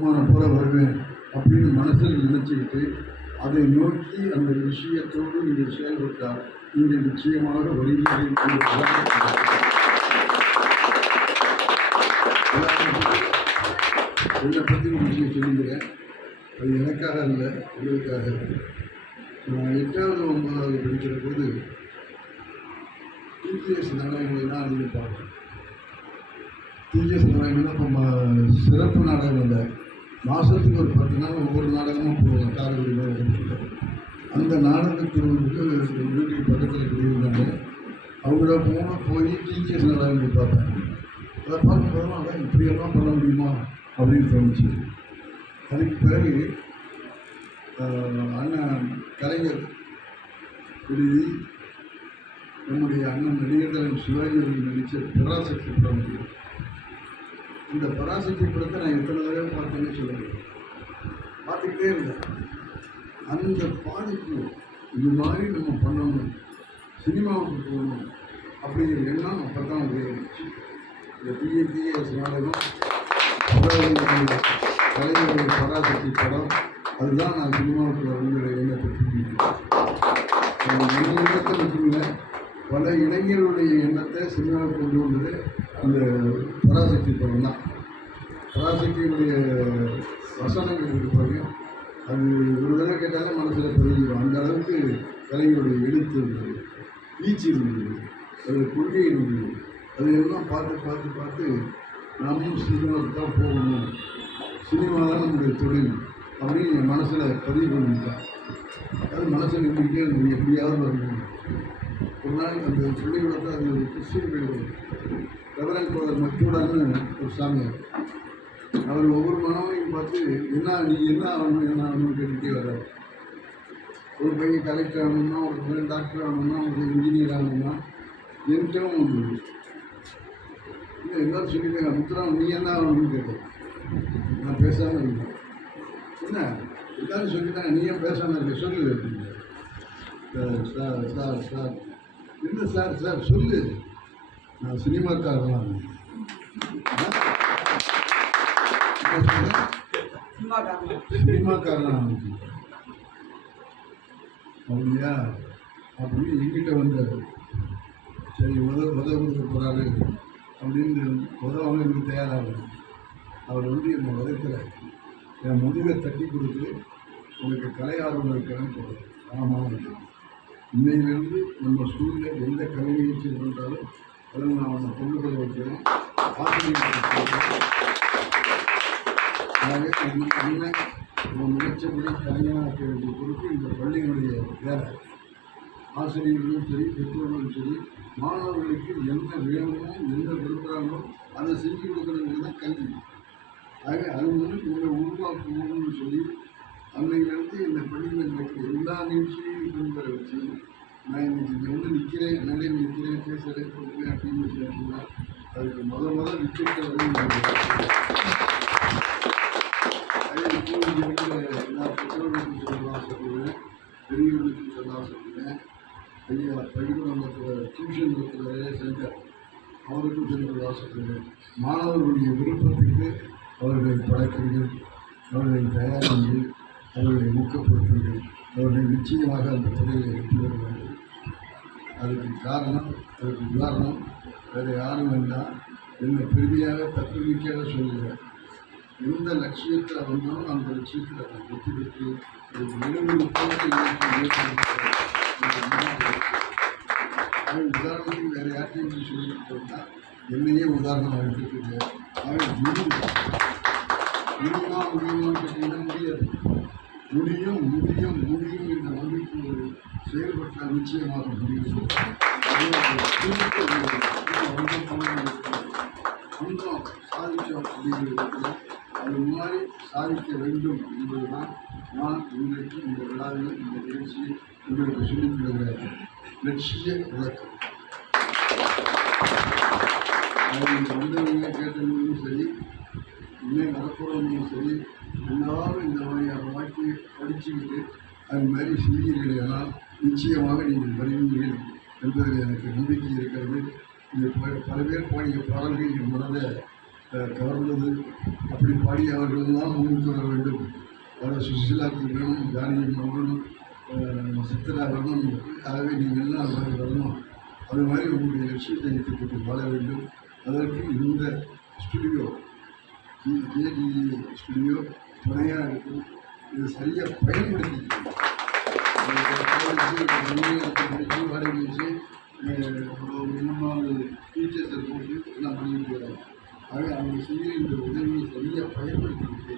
போல வருவேன் அப்படின்னு மனசில் நினைச்சுக்கிட்டு அதை நோக்கி அந்த விஷயத்தோடு நீங்கள் செயல்பட்டால் நீங்கள் நிச்சயமாக வழியில் என்னை பற்றி உங்களுக்கு சொல்லுகிறேன். அது எனக்காக இல்லை, உங்களுக்காக. நான் 8வது 9வது படிக்கிற போது டிஜிஎஸ் நாடகங்கள்லாம் அதிகம் பார்ப்பேன். டிஜிஎஸ் நாடகங்கள்லாம் இப்போ சிறப்பு நாடகம் இல்லை, மாதத்துக்கு ஒரு 10 நாள் ஒவ்வொரு நாடகமும் போடுவோம். காரக்குடி மாதிரி அந்த நாடகத்துக்கு வீட்டுக்கு பக்கத்தில் குடியிருந்தாங்க. அவங்கள போய் டிஜிஎஸ் நாடகங்கள் பார்ப்பேன். அதை பார்க்கும்போதெல்லாம் அதான் இப்படியெல்லாம் பண்ண முடியுமா அப்படின்னு தோணுச்சு. அதுக்கு பிறகு அண்ணன் கலைஞர் விடுதி, நம்முடைய அண்ணன் நடிகர் தலைவர் சிவாஜி அவர்கள் நடித்த பராசக்தி படம். இந்த பராசக்தி படத்தை நான் எத்தனை தடவை பார்த்தேன்னு சொல்ல முடியும். பார்த்துக்கிட்டே இருந்தேன். அந்த பாதிப்பு இது மாதிரி நம்ம பண்ணணும், சினிமாவுக்கு போகணும் அப்படிங்கிற எண்ணம் அப்போ தான் உதவிச்சு. இந்த டிஎஸ் நாடகம், கலைஞருடைய பராசக்தி படம், அதுதான் நான் சினிமாவுக்கு வருங்கிற எண்ணத்தை எண்ணத்தை மட்டுமில்லை, பல இளைஞர்களுடைய எண்ணத்தை சினிமாவுக்கு கொண்டு வந்தது அந்த பராசக்தி படம் தான். பராசக்தியினுடைய வசனங்கள் இருப்பாங்க, அது ஒரு தடவை கேட்டாலே மனசில் பதிஞ்சிடும். அந்த அளவுக்கு கலைஞருடைய எழுத்து இருந்தது, வீச்சு இருந்தது, அது கொள்கை இருந்தது. அதையெல்லாம் பார்த்து நாமும் சினிமாவுக்கு தான் போகணும், சினிமா தான் நம்முடைய தொழில் அப்படின்னு என் மனசில் பதிவு பண்ணிட்டேன். அது மனசில் இருந்துக்கிட்டே இருந்தது, எப்படியாவது வரணும். ஒரு நாள் அந்த பிள்ளைகளோட அது ஒரு கிறிஸ்டின் பிள்ளை ரெவரண்ட் ஃபாதர் மச்சூடான்னு ஒரு சாமியார், அவர் ஒவ்வொரு மனவையும் பார்த்து நீ என்ன ஆகணும்னு கேட்டுகிட்டே வர்றாரு. ஒரு பையன் கலெக்டர் ஆகணும்னா, ஒரு பையன் டாக்டர் ஆகணும்னா, ஒரு இன்ஜினியர் ஆகணும்னா, என்கிட்டவும் ஒன்று இல்லை. எல்லோரும் சொல்லிட்டாங்க, முத்துராம் நீ என்ன ஆகணும்னு கேட்டேன். நான் பேசாமல் இருந்தேன். என்ன எல்லாரும் சொல்லிட்டாங்க, நீ ஏன் பேசாமல் இருக்க, சொல்லு அப்படின்னு. சார் என்ன சார் சொல்லு, நான் சினிமாக்காரலாம். சினிமாக்காரலாம் அப்படியா அப்படின்னு எங்கிட்ட வந்தார். சரி உதவ போகிறாரு அப்படின்னு உதவாமல் எனக்கு தயாராகும். அவர் என்னை உதவிக்கலை, என் முதுகை தட்டி கொடுத்து உனக்கு கலை ஆர்வம் இருக்கான்னு சொல்கிறார். ஆமாம், இன்னையிலேருந்து நம்ம ஸ்கூலில் எந்த கலை நிகழ்ச்சி இருந்தாலும் அதில் நான் அவனை கொண்டு போய் வைக்கிறேன், ஆசிரியர். ஆகவே அண்ணன் உன் நினைச்சபடி கலைஞராக வேண்டிய பொறுப்பு இந்த பள்ளியினுடைய வேலை. ஆசிரியர்களும் சரி, பெற்றோர்களும் சரி, மாணவர்களுக்கு எந்த வேணுமோ எந்த விரும்புகிறாங்களோ அதை செஞ்சு கொடுக்குறதுக்கு தான் கல்வி. ஆக அது வந்து இவங்களை உருவாக்கணும்னு சொல்லி அன்னையிலேருந்து இந்த பள்ளியில் நடக்கிற எல்லா நிகழ்ச்சியும் கொண்டு வர வச்சு நான் இன்னைக்கு இங்கே வந்து நிற்கிறேன், நிலையில் நிற்கிறேன், பேசுகிறேன், கொடுக்குறேன் அப்படின்னு சொல்லிட்டுனா அதுக்கு முதல் விக்கெட்டை அதே இப்போ இங்கே இருக்கிற எல்லா பெற்றோர்களுக்கும் சொல்லலாம் சொல்லுவேன், பெரியவர்களுக்கும் சொல்லலாம் சொல்லுவேன். ஐயா பள்ளிக்கூடத்தில் டியூஷன் இருக்கிற சென்டர், அவருக்கும் சொல்லலாம் சொல்லுவேன். மாணவர்களுடைய விருப்பத்துக்கு அவர்களை பழக்குங்கள், அவர்களை தயாரிங்கள், அவர்களை ஊக்கப்படுத்துங்கள். அவர்கள் நிச்சயமாக அந்த துறையில் வெற்றி பெற வேண்டும். அதுக்கு காரணம், அதுக்கு உதாரணம் வேறு யாரும் வேண்டாம், என்னை பெருமையாக தத்துவமிக்காக சொல்லுகிறேன். எந்த லட்சியத்தில் வந்தாலும் அந்த லட்சியத்தில் அதை வெற்றி பெற்று உதாரணத்துக்கு வேறு யார்ட்டையும் சொல்லிட்டு போட்டால் என்னையே உதாரணமாக எடுத்துக்கிட்டு முடியுமான்னு கேட்டீங்கன்னா முடியாது. முடியும் என்ற நம்பிக்கையோடு செயல்பட்டால் நிச்சயமாக முடியும். சொந்தம் சாதிச்சோம் அப்படிங்கிறது அது மாதிரி சாதிக்க வேண்டும் என்பதுதான் நான் இன்றைக்கு இந்த விழாவில் இந்த நிகழ்ச்சியை உங்களுக்கு சொல்லிக் கொள்கிற லட்சிய விளக்கம். நீங்கள் வந்தவங்க கேட்டவங்களும் சரி, இன்னும் வரப்போகிறவங்களும் சரி, எல்லாரும் இந்த மாதிரியான வாழ்க்கையை படிச்சுக்கிட்டு அது மாதிரி செஞ்சீர்களால் நிச்சயமாக நீங்கள் வருவீர்கள் என்பதில் எனக்கு நம்பிக்கை இருக்கிறது. இது பல பேர் பாடிய பாடல்கள் என் மனதை கவர்ந்தது. அப்படி பாடியவர்களெல்லாம் முன்னுக்கு வர வேண்டும். சுசிலாக்கு வேணும், ஜானகி வேணும், சித்ரா வேணும். ஆகவே நீங்கள் எல்லாம் அது மாதிரி வரணும். அது மாதிரி உங்களுடைய லட்சியத்தை எட்டிக்கொண்டு வாழ வேண்டும். அதற்கு இந்த ஸ்டுடியோ ஜேடி ஸ்டுடியோ துணையாக இருக்கும். இதை சரியாக பயன்படுத்திக்கணும். படித்து வாடகை வச்சு முன்னாள் டீச்சர்ஸை போட்டு எல்லாம் பண்ணிட்டு வராங்க. ஆக அவங்க செய்ய இந்த உதவியை சரியாக பயன்படுத்திக்கிட்டு